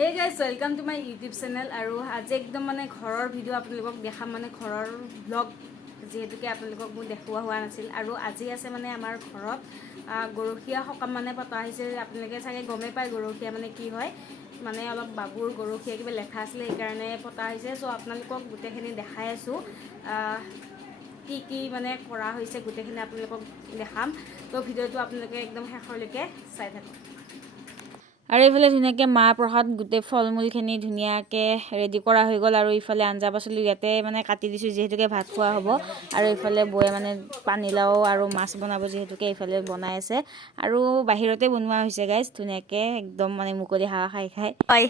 Hey guys, welcome to my YouTube channel. আৰু আজি একদম মানে ঘৰৰ ভিডিও আপোনালোকক দেখাম, মানে ঘৰৰ ব্লগ যেহেতুকে আপোনালোকক মই দেখুওৱা হোৱা নাছিল। আৰু আজি আছে মানে আমাৰ ঘৰত গৰখীয়া সকাম মানে পতা হৈছে। আপোনালোকে চাগে গমেই পায় গৰখীয়া মানে কি হয়, মানে অলপ বাবুৰ গৰখীয়া কিবা লেখা আছিলে সেইকাৰণে পতা হৈছে। চ' আপোনালোকক গোটেইখিনি দেখাই আছোঁ, কি কি মানে কৰা হৈছে গোটেইখিনি আপোনালোকক দেখাম। তো ভিডিঅ'টো আপোনালোকে একদম শেষলৈকে চাই থাকক। আৰু এইফালে ধুনীয়াকৈ মাহ প্ৰসাদ গোটেই ফল মূলখিনি ধুনীয়াকৈ ৰেডি কৰা হৈ গ'ল। আৰু ইফালে আঞ্জা পাচলি ইয়াতে মানে কাটি দিছোঁ যিহেতুকে ভাত খোৱা হ'ব। আৰু এইফালে বৌয়ে মানে পানীলাও আৰু মাছ বনাব যিহেতুকে এইফালে বনাই আছে। আৰু বাহিৰতে বনোৱা হৈছে গাইজ, ধুনীয়াকৈ একদম মানে মুকলি হাৱা খাই খাই। হয়,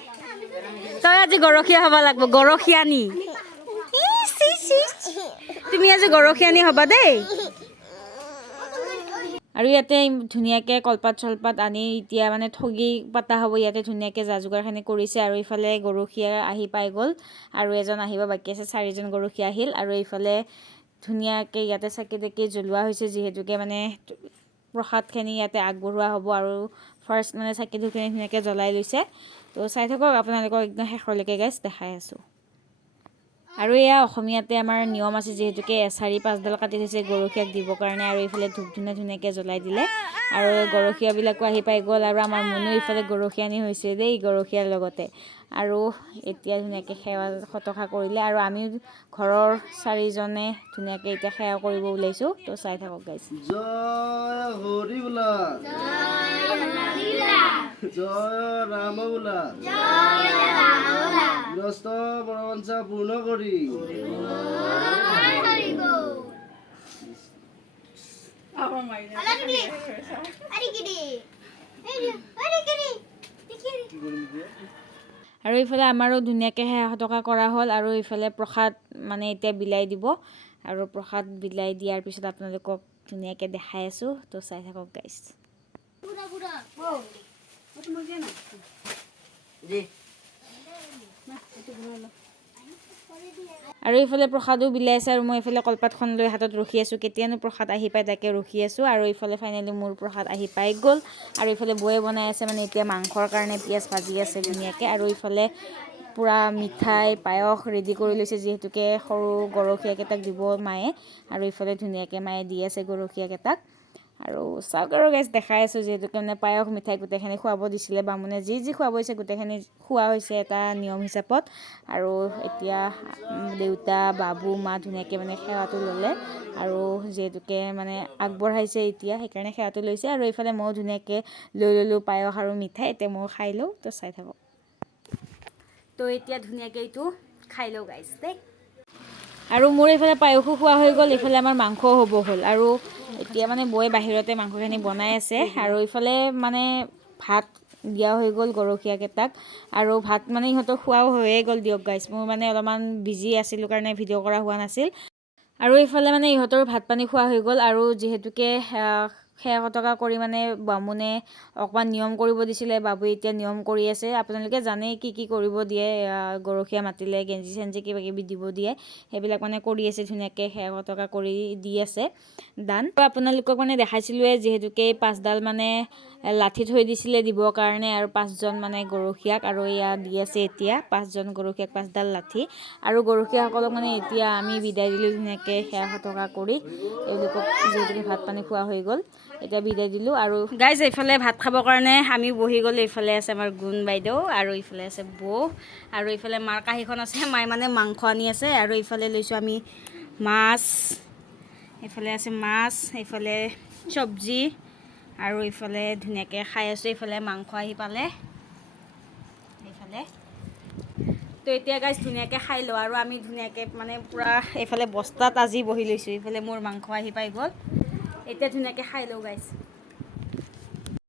তই আজি গৰখীয়া হ'ব লাগিব, গৰখীয়ানী। তুমি আজি গৰখীয়ানী হ'বা দেই। আৰু ইয়াতে ধুনীয়াকৈ কলপাত চলপাত আনি এতিয়া মানে ঠগি পতা হ'ব। ইয়াতে ধুনীয়াকৈ যা যোগাৰখিনি কৰিছে। আৰু ইফালে গৰখীয়া আহি পাই গ'ল, আৰু এজন আহিব বাকী আছে, 4জন গৰখীয়া আহিল। আৰু এইফালে ধুনীয়াকৈ ইয়াতে চাকি তাকি জ্বলোৱা হৈছে যিহেতুকে মানে প্ৰসাদখিনি ইয়াতে আগবঢ়োৱা হ'ব। আৰু ফাৰ্ষ্ট মানে চাকি ধূপখিনি ধুনীয়াকৈ জ্বলাই লৈছে। তো চাই থাকক, আপোনালোকক একদম শেষলৈকে গাইজ দেখাই আছোঁ। আৰু এয়া অসমীয়াতে আমাৰ নিয়ম আছে যিহেতুকে এছাৰি 5ডাল কাটি থৈছে গৰখীয়াক দিবৰ কাৰণে। আৰু এইফালে ধূপ ধূনা ধুনীয়াকৈ জ্বলাই দিলে, আৰু গৰখীয়াবিলাকো আহি পাই গ'ল। আৰু আমাৰ মনো ইফালে গৰখীয়ানী হৈছে দেই গাৰখীয়াৰ লগতে। আৰু এতিয়া ধুনীয়াকৈ সেৱা সতকা কৰিলে, আৰু আমিও ঘৰৰ 4জনে ধুনীয়াকৈ এতিয়া সেৱা কৰিব ওলাইছোঁ। তো চাই থাকক গাইজ। জয় হৰি বোলা, জয় ৰাম বোলা, গৃহস্থ পৰমাঞ্চা পূৰ্ণ কৰি আৰু এইফালে আমাৰো ধুনীয়াকৈ সেৱা সতকা কৰা হ'ল। আৰু এইফালে প্ৰসাদ মানে এতিয়া বিলাই দিব, আৰু প্ৰসাদ বিলাই দিয়াৰ পিছত আপোনালোকক ধুনীয়াকৈ দেখাই আছোঁ। তো চাই থাকক গাইজ। আৰু এইফালে প্ৰসাদো বিলাই আছে, আৰু মই এইফালে কলপাতখন লৈ হাতত ৰখি আছোঁ, কেতিয়ানো প্ৰসাদ আহি পায় তাকে ৰখি আছোঁ। আৰু এইফালে ফাইনেলি মোৰ প্ৰসাদ আহি পাই গ'ল। আৰু এইফালে বৌয়ে বনাই আছে মানে এতিয়া মাংসৰ কাৰণে পিঁয়াজ ভাজি আছে ধুনীয়াকৈ। আৰু এইফালে পূৰা মিঠাই পায়স ৰেডি কৰি লৈছে যিহেতুকে সৰু গৰখীয়াকেইটাক দিব মায়ে। আৰু এইফালে ধুনীয়াকৈ মায়ে দি আছে গৰখীয়াকেইটাক। আৰু চাওক আৰু গাইজ দেখাই আছোঁ যিহেতুকে মানে পায়স মিঠাই গোটেইখিনি খুৱাব দিছিলে বামুণে, যি যি খুৱাব হৈছে গোটেইখিনি খোৱা হৈছে এটা নিয়ম হিচাপত। আৰু এতিয়া দেউতা বাবু মা ধুনীয়াকৈ মানে সেৱাটো ল'লে, আৰু যিহেতুকে মানে আগবঢ়াইছে এতিয়া সেইকাৰণে সেৱাটো লৈছে। আৰু এইফালে ময়ো ধুনীয়াকৈ লৈ ল'লোঁ পায়স আৰু মিঠাই, এতিয়া ময়ো খাই লওঁ। তো চাই থাকক। তো এতিয়া ধুনীয়াকৈ এইটো খাই লওঁ গাইজ দেই। আৰু মোৰ এইফালে পায়সো খোৱা হৈ গ'ল, এইফালে আমাৰ মাংসও হ'ব হ'ল। আৰু এতিয়া মানে বৌয়ে বাহিৰতে মাংসখিনি বনাই আছে। আৰু এইফালে মানে ভাত দিয়া হৈ গ'ল গৰখীয়াকেইটাক, আৰু ভাত মানে ইহঁতৰ খোৱাও হৈয়ে গ'ল দিয়ক গাইজ। মোৰ মানে অলপমান বিজি আছিলোঁ কাৰণে ভিডিঅ' কৰা হোৱা নাছিল। আৰু এইফালে মানে ইহঁতৰ ভাত পানী খোৱা হৈ গ'ল। আৰু যিহেতুকে সেৱা সতকা কৰি মানে বামুণে অকণমান নিয়ম কৰিব দিছিলে, বাবুৱে এতিয়া নিয়ম কৰি আছে। আপোনালোকে জানেই কি কি কৰিব দিয়ে, গৰখীয়া মাতিলে গেঞ্জি চেঞ্জি কিবা কিবি দিব দিয়ে, সেইবিলাক মানে কৰি আছে ধুনীয়াকৈ সেৱা সতকা কৰি দি আছে দান। আৰু আপোনালোকক মানে দেখাইছিলোঁৱে যিহেতুকে 5ডাল মানে লাঠি থৈ দিছিলে দিবৰ কাৰণে, আৰু 5জন মানে গৰখীয়াক। আৰু এয়া দি আছে এতিয়া 5জন গৰখীয়াক 5ডাল লাঠি। আৰু গৰখীয়াসকলক মানে এতিয়া আমি বিদায় দিলোঁ ধুনীয়াকৈ সেৱা সতকা কৰি, এওঁলোকক যিহেতুকে ভাত পানী খোৱা হৈ গ'ল এতিয়া বিদায় দিলোঁ। আৰু গাইজ এইফালে ভাত খাবৰ কাৰণে আমি বহি গ'লোঁ। এইফালে আছে আমাৰ গুণ বাইদেউ, আৰু এইফালে আছে বৌ, আৰু এইফালে মাৰ কাঁহীখন আছে, মায়ে মানে মাংস আনি আছে। আৰু এইফালে লৈছোঁ আমি মাছ, এইফালে আছে মাছ, এইফালে চব্জি, আৰু এইফালে ধুনীয়াকৈ খাই আছোঁ। এইফালে মাংস আহি পালে এইফালে। তো এতিয়া গাইজ ধুনীয়াকৈ খাই লওঁ। আৰু আমি ধুনীয়াকৈ মানে পূৰা এইফালে বস্তাত আজি বহি লৈছোঁ। এইফালে মোৰ মাংস আহি পাই গ'ল, এতিয়া ধুনীয়াকৈ খাই লওঁ গাইজ।